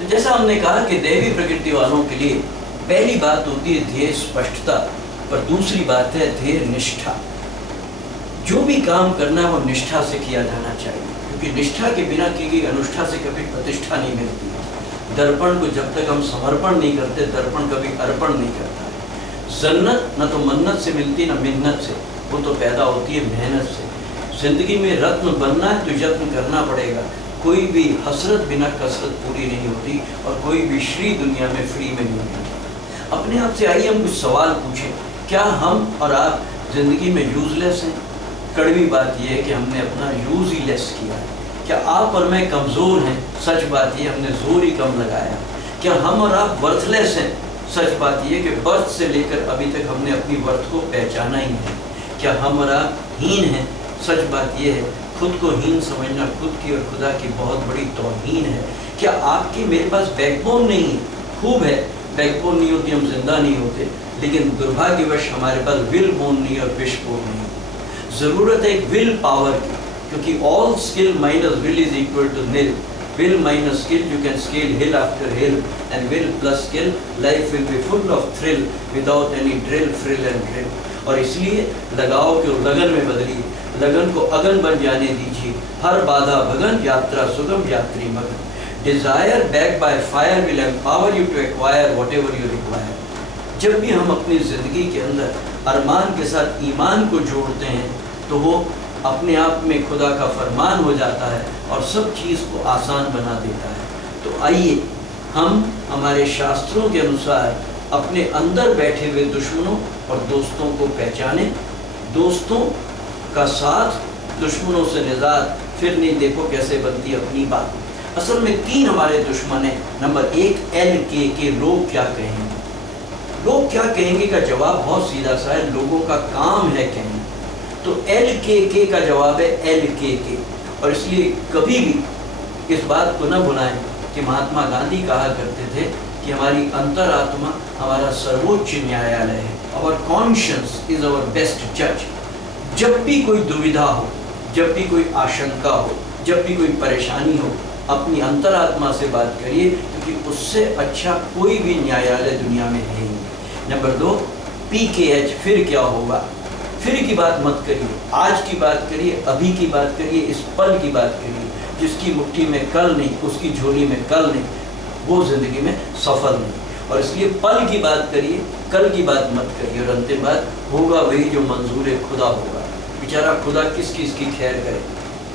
तो जैसा हमने कहा कि दैवी प्रकृति वालों के लिए पहली बात होती है ध्येय स्पष्टता, पर दूसरी बात है ध्येय निष्ठा। जो भी काम करना है वो निष्ठा से किया जाना चाहिए, क्योंकि निष्ठा के बिना की गई अनुष्ठा से कभी प्रतिष्ठा नहीं मिलती है। दर्पण को जब तक हम समर्पण नहीं करते, दर्पण कभी अर्पण नहीं करता है। जन्नत न तो मन्नत से मिलती न मिन्नत से, वो तो पैदा होती है मेहनत से। जिंदगी में रत्न बनना है तो यत्न करना पड़ेगा। कोई भी हसरत बिना कसरत पूरी नहीं होती, और कोई भी श्री दुनिया में फ्री में नहीं होती। अपने आप से आइए हम कुछ सवाल पूछें, क्या हम और आप जिंदगी में यूजलेस हैं? कड़वी बात यह है कि हमने अपना यूज ही लेस किया है। क्या आप और मैं कमज़ोर हैं? सच बात यह हमने जोर ही कम लगाया। क्या हम और आप वर्थलेस हैं? सच बात यह कि बर्थ से लेकर अभी तक हमने अपनी वर्थ को पहचाना ही नहीं। क्या हम और आप हीन हैं? सच बात यह है खुद को हीन समझना खुद की और खुदा की बहुत बड़ी तौहीन है। क्या आपकी मेरे पास बैकबोन नहीं है? खूब है, बैकबोन नहीं होती हम जिंदा नहीं होते, लेकिन दुर्भाग्यवश हमारे पास विल बोन नहीं और विश बोन नहीं। ज़रूरत है एक विल पावर की, क्योंकि all skill minus will is equal to nil. Will minus skill you can scale hill after hill, and will plus skill life will be full of thrill without any drill frill and drill. और इसलिए लगाओ को लगन में बदलिए, लगन को अगन बन जाने दीजिए। हर बाधा भगन, यात्रा सुगम, यात्री मगन। Desire back by fire will empower you to acquire whatever you require. जब भी हम अपनी ज़िंदगी के अंदर अरमान के साथ ईमान को जोड़ते हैं तो वो अपने आप में खुदा का फरमान हो जाता है और सब चीज़ को आसान बना देता है। तो आइए हम हमारे शास्त्रों के अनुसार अपने अंदर बैठे हुए दुश्मनों और दोस्तों को पहचानें। दोस्तों का साथ, दुश्मनों से निजात, फिर नहीं देखो कैसे बनती अपनी बात। असल में 3 हमारे दुश्मन हैं। नंबर 1 LKK, लोग क्या कहेंगे। लोग क्या कहेंगे का जवाब बहुत सीधा सा है, लोगों का काम है कहना। तो LKK का जवाब है LKK। और इसलिए कभी भी इस बात को न भुलाएं कि महात्मा गांधी कहा करते थे कि हमारी अंतरात्मा हमारा सर्वोच्च न्यायालय है। Our conscience is our best जज। जब भी कोई दुविधा हो, जब भी कोई आशंका हो, जब भी कोई परेशानी हो, अपनी अंतरात्मा से बात करिए, क्योंकि उससे अच्छा कोई भी न्यायालय दुनिया में है नहीं। नंबर 2 PKH, फिर क्या होगा। फिर की बात मत करिए, आज की बात करिए, अभी की बात करिए, इस पल की बात करिए। जिसकी मुट्ठी में कल नहीं, उसकी झोली में कल नहीं, वो जिंदगी में सफल नहीं। और इसलिए पल की बात करिए, कल की बात मत करिए। और अंतिम बात, होगा वही जो मंजूर खुदा होगा। बेचारा खुदा किस किस की खैर करे।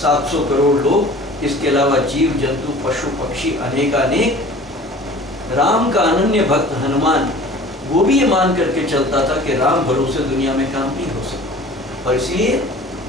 700 करोड़ लोग, इसके अलावा जीव जंतु पशु पक्षी अनेकानेक। राम का अनन्य भक्त हनुमान, वो भी ये मान करके चलता था कि राम भरोसे दुनिया में काम नहीं हो सकता। और इसलिए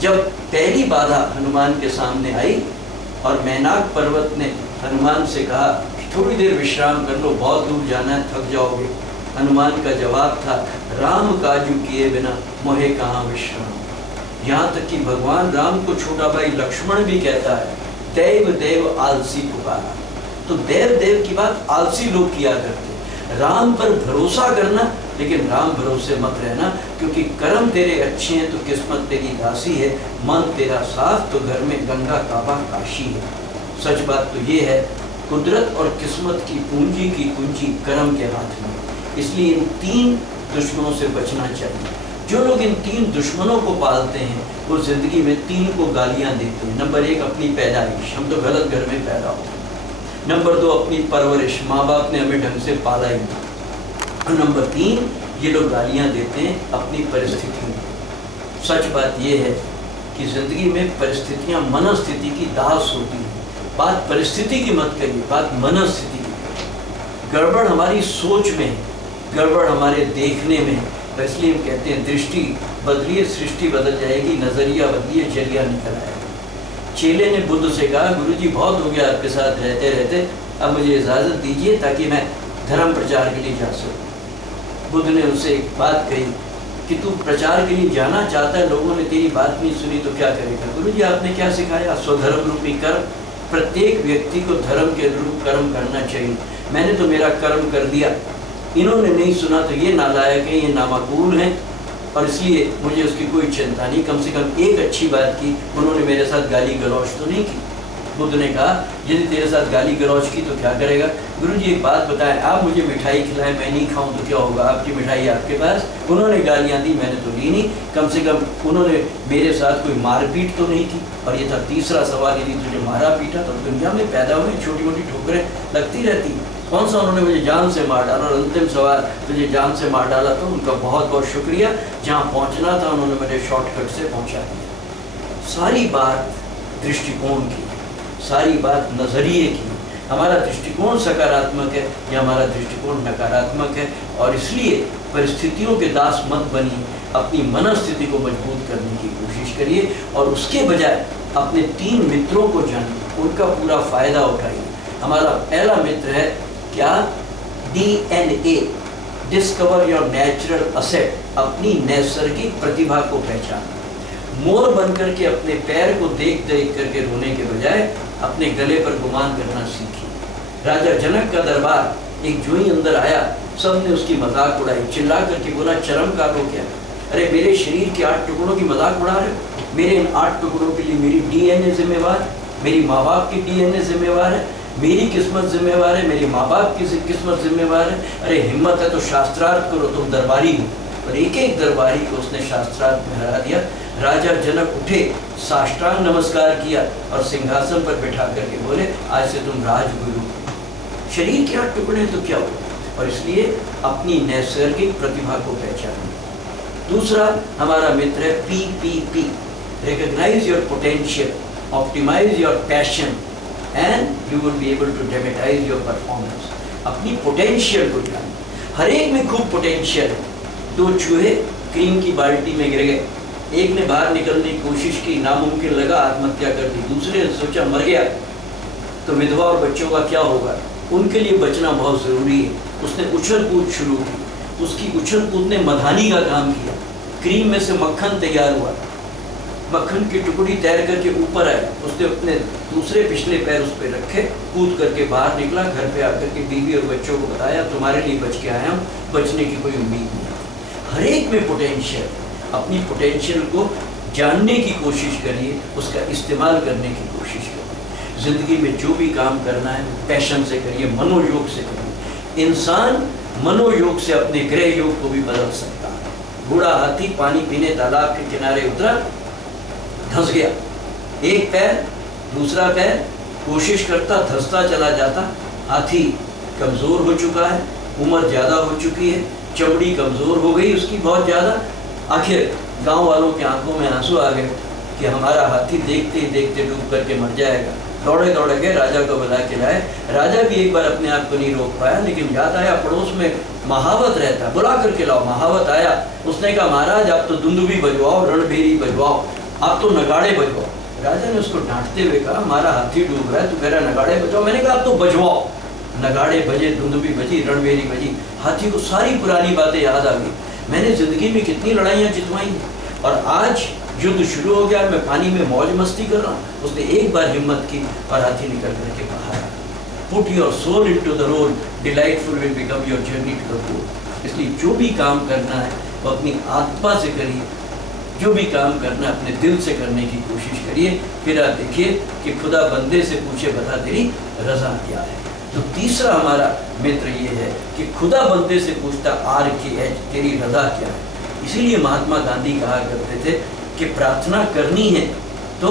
जब पहली बाधा हनुमान के सामने आई और मैनाक पर्वत ने हनुमान से कहा कि थोड़ी देर विश्राम कर लो, बहुत दूर जाना है, थक जाओगे। हनुमान का जवाब था, राम काजू किए बिना मोहे कहाँ विश्राम। यहाँ तक कि भगवान राम को छोटा भाई लक्ष्मण भी कहता है, दैव देव आलसी पुकारा। तो देव देव की बात आलसी लोग किया करते। राम पर भरोसा करना, लेकिन राम भरोसे मत रहना, क्योंकि कर्म तेरे अच्छे हैं तो किस्मत तेरी दासी है। मन तेरा साफ तो घर में गंगा काबा काशी है। सच बात तो ये है, कुदरत और किस्मत की पूंजी की कुंजी कर्म के हाथ में। इसलिए इन 3 दुश्मनों से बचना चाहिए। जो लोग इन 3 दुश्मनों को पालते हैं वो जिंदगी में 3 को गालियाँ देते हैं। नंबर 1 अपनी पैदाइश, हम तो गलत घर में पैदा होते हैं। नंबर 2 अपनी परवरिश, माँ बाप ने हमें ढंग से पाला ही नहीं। और नंबर 3 ये लोग गालियाँ देते हैं अपनी परिस्थितियों। सच बात ये है कि ज़िंदगी में परिस्थितियाँ मनस्थिति की दास होती हैं। बात परिस्थिति की मत करिए, बात मनस्थिति की। गड़बड़ हमारी सोच में है, गड़बड़ हमारे देखने में है। इसलिए हम कहते हैं दृष्टि बदलिए, सृष्टि बदल जाएगी, नज़रिया बदलिए, जरिया निकल आएगा। चेले ने बुद्ध से कहा, गुरुजी बहुत हो गया आपके साथ रहते रहते, अब मुझे इजाज़त दीजिए ताकि मैं धर्म प्रचार के लिए जा सकूं। बुद्ध ने उनसे एक बात कही कि तू प्रचार के लिए जाना चाहता है, लोगों ने तेरी बात नहीं सुनी तो क्या करेगा। गुरुजी आपने क्या सिखाया? स्वधर्म रूपी कर्म। प्रत्येक व्यक्ति को धर्म के अनुरूप कर्म करना चाहिए। मैंने तो मेरा कर्म कर दिया, इन्होंने नहीं सुना तो ये नालायक है, ये नामाकूल हैं, और इसलिए मुझे उसकी कोई चिंता नहीं। कम से कम एक अच्छी बात की, उन्होंने मेरे साथ गाली गलौज तो नहीं की। बुद्ध ने कहा यदि तेरे साथ गाली गलौज की तो क्या करेगा? गुरुजी एक बात बताएं, आप मुझे मिठाई खिलाएं, मैं नहीं खाऊं तो क्या होगा? आपकी मिठाई आपके पास। उन्होंने गालियां दी, मैंने तो ली नहीं, कम से कम उन्होंने मेरे साथ कोई मारपीट तो नहीं की। और ये था तीसरा सवाल, यदि तुझे मारा पीटा तो दुनिया में पैदा हुए छोटी मोटी ठोकरें लगती रहती, कौन सा उन्होंने मुझे जान से मार डाला। और अंतिम सवाल, तुझे जान से मार डाला तो उनका बहुत बहुत शुक्रिया, जहाँ पहुँचना था उन्होंने मुझे शॉर्टकट से पहुँचा दिया। सारी बात दृष्टिकोण की, सारी बात नज़रिए की। हमारा दृष्टिकोण सकारात्मक है या हमारा दृष्टिकोण नकारात्मक है, और इसलिए परिस्थितियों के दास मत बनिए, अपनी मनस्थिति को मजबूत करने की कोशिश करिए और उसके बजाय अपने 3 मित्रों को जानिए, उनका पूरा फ़ायदा उठाइए। हमारा पहला मित्र है क्या? DNA, discover your natural asset, अपनी नैसर्गिक प्रतिभा को पहचाना। मोर बनकर के अपने पैर को देख देख करके रोने के बजाय अपने गले पर गुमान करना सीखिए। राजा जनक का दरबार एक जो ही अंदर आया, सबने उसकी मजाक उड़ाई, चिल्ला करके बोला चरम का हो क्या? अरे मेरे शरीर के 8 टुकड़ों की मजाक उड़ा रहे हो? मेरे इन 8 टुकड़ों के लिए मेरी DNA जिम्मेवार, मेरी माँ बाप की DNA जिम्मेवार है, मेरी किस्मत जिम्मेवार है, मेरी माँ बाप की किस्मत जिम्मेवार है। अरे हिम्मत है तो शास्त्रार्थ करो, तुम दरबारी हो। और एक एक दरबारी को उसने शास्त्रार्थ में हरा दिया। राजा जनक उठे, साष्टांग नमस्कार किया और सिंहासन पर बैठा करके बोले आज से तुम राजगुरु। शरीर के 8 टुकड़े तो क्या हुआ? और इसलिए अपनी नैसर्गिक प्रतिभा को पहचानिए। दूसरा हमारा मित्र है PPP, recognise your potential, optimise your passion and you will be able to dramatise your performance. अपनी पोटेंशियल को जानिए, हर एक में खूब पोटेंशियल है। 2 चूहे क्रीम की बाल्टी में गिर गए, एक ने बाहर निकलने की कोशिश की, नामुमकिन लगा, आत्महत्या कर दी। दूसरे ने सोचा मर गया तो विधवा और बच्चों का क्या होगा, उनके लिए बचना बहुत ज़रूरी है। उसने उछल कूद शुरू की, उसकी उछल कूद ने मधानी का काम किया, क्रीम में से मक्खन तैयार हुआ, मक्खन की टुकड़ी तैर करके ऊपर आया। उसने अपने दूसरे पिछले पैर उस पर रखे, कूद करके बाहर निकला, घर पे आकर के बीवी और बच्चों को बताया तुम्हारे लिए बच के आया हूँ, बचने की कोई उम्मीद नहीं। हर एक में पोटेंशियल, अपनी पोटेंशियल को जानने की कोशिश करिए, उसका इस्तेमाल करने की कोशिश करिए। ज़िंदगी में जो भी काम करना है पैशन से करिए, मनोयोग से करिए। इंसान मनोयोग से अपने गृह योग को भी बदल सकता है। बूढ़ा हाथी पानी पीने तालाब के किनारे उतरा, धंस गया, एक पैर दूसरा पैर कोशिश करता, धंसता चला जाता। हाथी कमज़ोर हो चुका है, उम्र ज़्यादा हो चुकी है, चमड़ी कमज़ोर हो गई उसकी बहुत ज़्यादा। आखिर गांव वालों के आंखों में आंसू आ गए कि हमारा हाथी देखते ही देखते डूब करके मर जाएगा। दौड़े दौड़े गए, राजा को बुला के लाए। राजा भी एक बार अपने आप को नहीं रोक पाया, लेकिन याद आया पड़ोस में महावत रहता, बुला करके लाओ। महावत आया, उसने कहा महाराज आप तो दुंदुभी बजवाओ, रणभेरी बजवाओ, आप तो नगाड़े बजवाओ। राजा ने उसको डांटते हुए कहा हमारा हाथी डूब रहा है, तू कह रहा नगाड़े बजवाओ। मैंने कहा आप तो बजवाओ। नगाड़े बजे, दुंदुभी बजी, रणभेरी बजी, हाथी को सारी पुरानी बातें याद आ गई। मैंने ज़िंदगी में कितनी लड़ाइयाँ जितवाई और आज युद्ध शुरू हो गया, मैं पानी में मौज मस्ती कर रहा हूँ। उसने एक बार हिम्मत की और हाथी निकल करके बाहर आया। Put your soul into the road, delightful will become your journey to the goal. इसलिए जो भी काम करना है वो अपनी आत्मा से करिए, जो भी काम करना है अपने दिल से करने की कोशिश करिए। फिर आप देखिए कि खुदा बंदे से पूछे बता तेरी रज़ा क्या है। तो तीसरा हमारा मित्र ये है कि खुदा बंदे से पूछता RKH तेरी रज़ा क्या है। इसीलिए महात्मा गांधी कहा करते थे कि प्रार्थना करनी है तो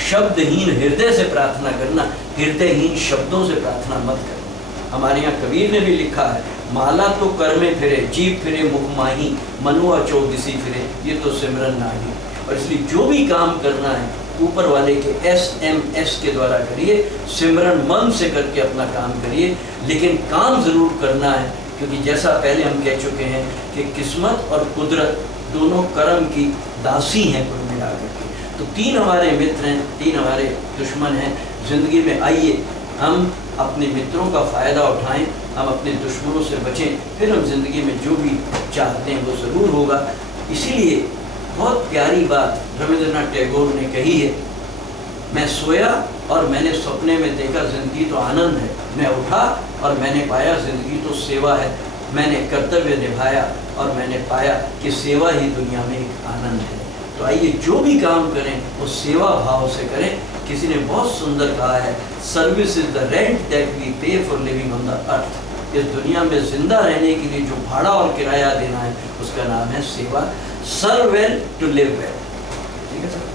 शब्दहीन हृदय से प्रार्थना करना, हृदयहीन शब्दों से प्रार्थना मत करना। हमारे यहाँ कबीर ने भी लिखा है माला तो कर में फिरे, जीव फिरे मुख माही, मनुआ चौदिसी फिरे, ये तो सिमरन नाही। और इसलिए जो भी काम करना है ऊपर वाले के SMS के द्वारा करिए, सिमरन मन से करके अपना काम करिए, लेकिन काम ज़रूर करना है, क्योंकि जैसा पहले हम कह चुके हैं कि किस्मत और कुदरत दोनों कर्म की दासी हैं कुल मिलाकर के। तो 3 हमारे मित्र हैं, 3 हमारे दुश्मन हैं ज़िंदगी में। आइए हम अपने मित्रों का फ़ायदा उठाएं, हम अपने दुश्मनों से बचें, फिर हम ज़िंदगी में जो भी चाहते हैं वो ज़रूर होगा। इसीलिए बहुत प्यारी बात रविंद्रनाथ टैगोर ने कही है, मैं सोया और मैंने सपने में देखा ज़िंदगी तो आनंद है, मैं उठा और मैंने पाया ज़िंदगी तो सेवा है, मैंने कर्तव्य निभाया और मैंने पाया कि सेवा ही दुनिया में एक आनंद है। तो आइए जो भी काम करें वो सेवा भाव से करें, किसी ने बहुत सुंदर कहा है, service is the rent that we pay for living on the earth. इस दुनिया में जिंदा रहने के लिए जो भाड़ा और किराया देना है उसका नाम है सेवा। सर्व वेल टू लिव वेल। ठीक है सर।